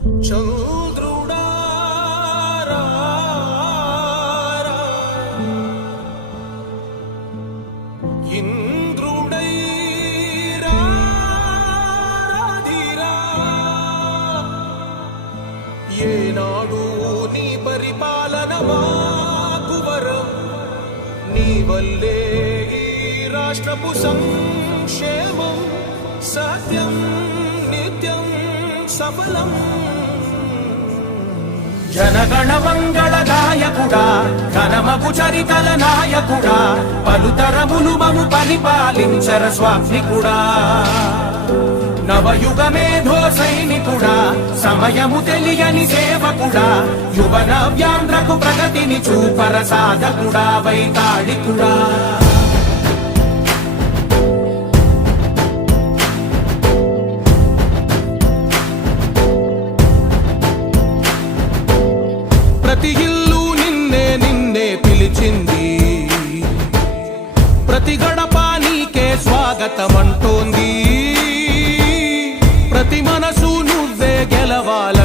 చంద్రుడా ఇంద్రుడై రాధిరా ఏనాడు నీ పరిపాలన మాకు వరం నీ వల్లే ఈ రాష్ట్రపు సంక్షేమం సత్యం నిత్యం సఫలం జనగణ మంగళ గాయకుడా ఘనమగు చరితల నాయకుడా పలుతరములు మము పరిపాలించర స్వామికుడా నవయుగ మేధో సైనికుడా సమయము తెలియని సేవకుడా యువ నవ్యాంధ్రకు ప్రగతిని చూపర సాధకుడా వైతాళికుడా ప్రతి ఇల్లు నిన్నే నిన్నే పిలిచింది ప్రతి గడప నీకే స్వాగతమంటోంది ప్రతి మనసు నువ్వే గెలవాల